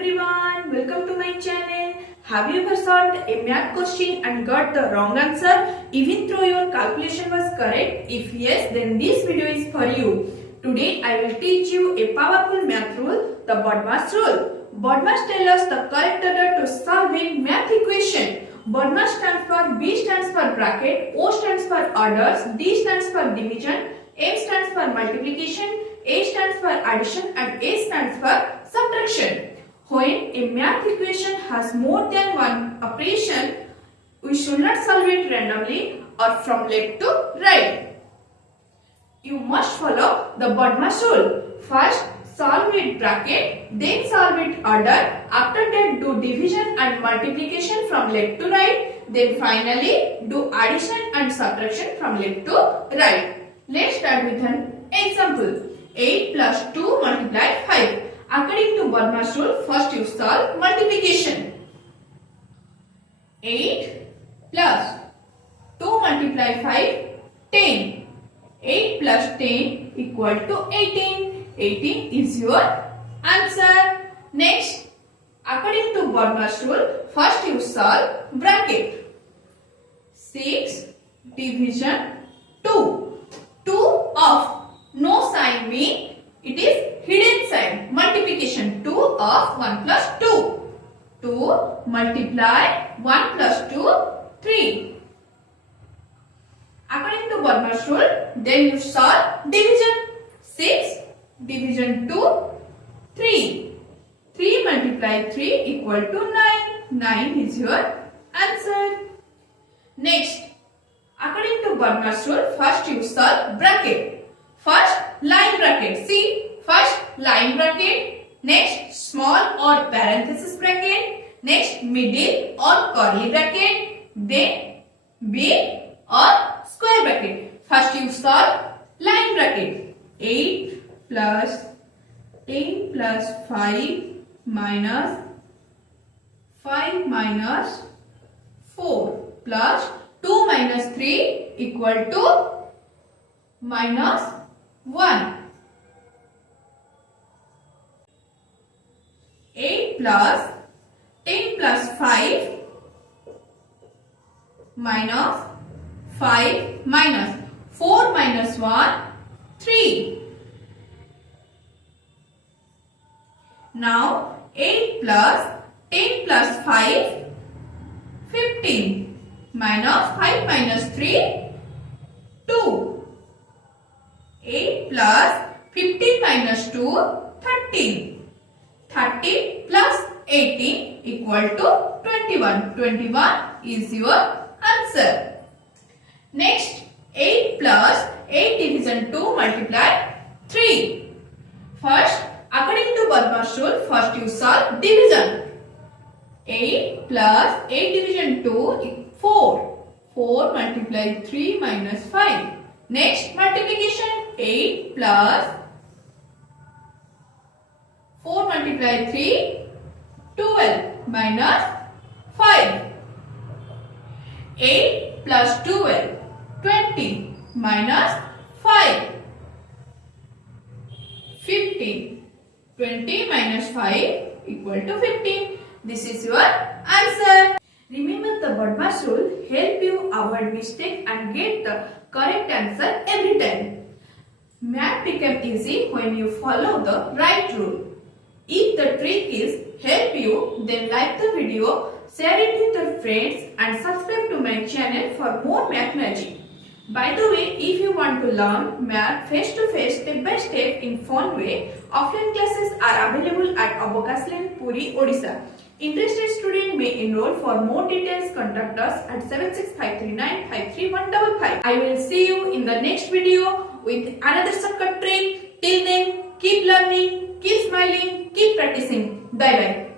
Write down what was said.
everyone, welcome to my channel. Have you ever solved a math question and got the wrong answer even though your calculation was correct? If yes, then this video is for you. Today I will teach you a powerful math rule, the BODMAS rule. BODMAS tells us the correct order to solve a math equation. BODMAS stands for B stands for bracket, O stands for orders, D stands for division, M stands for multiplication, A stands for addition and A stands for subtraction. When a math equation has more than one operation, we should not solve it randomly or from left to right. You must follow the BODMAS rule. First, solve with bracket, then solve with order. After that, do division and multiplication from left to right. Then finally, do addition and subtraction from left to right. Let's start with an example. 8 plus 2 multiply 5. According to BODMAS rule, first you solve multiplication. 8 plus 2 multiply 5, 10. 8 plus 10 equal to 18. 18 is your answer. Next, according to BODMAS rule, first you solve bracket. 6 division 2. 2 of no sign means it is hidden sign. Multiplication 2 of 1 plus 2. 2 multiply 1 plus 2, 3. According to BODMAS rule, then you solve division. 6 division 2, 3. 3 multiply 3 equal to 9. 9 is your answer. Next, according to BODMAS rule, first you solve bracket. First line bracket. See, first line bracket. Next small or parenthesis bracket. Next middle or curly bracket. Then big or square bracket. First you solve line bracket. 8 plus 10 plus 5 minus 5 minus 4 plus 2 minus 3 equal to minus 1. 8 plus 10 plus 5 minus 5 minus 4 minus 1, 3. Now 8 plus 10 plus 5, 15 minus 5 minus 3, 2. 8 plus 15 minus 2, 13. 13 plus 18 equal to 21. 21 is your answer. Next, 8 plus 8 division 2 multiply 3. First, according to BODMAS rule, first you solve division. 8 plus 8 division 2 is 4. 4 multiply 3 minus 5. Next, multiplication. 8 plus 4 multiply 3, 12 minus 5. 8 plus 12, 20 minus 5. 15. 20 minus 5 equal to 15. This is your answer. Remember, the BODMAS rule help you avoid mistake and get the correct answer every time. Math becomes easy when you follow the right rule. If the trick is help you, then like the video, share it with your friends and subscribe to my channel for more math magic. By the way, if you want to learn math face to face, step by step in fun way, offline classes are available at ABAKASH, Puri, Odisha. Interested student may enroll. For more details, contact us at 76539 I will see you in the next video with another shortcut trick. Till then, keep learning, keep smiling, keep practicing. Bye bye.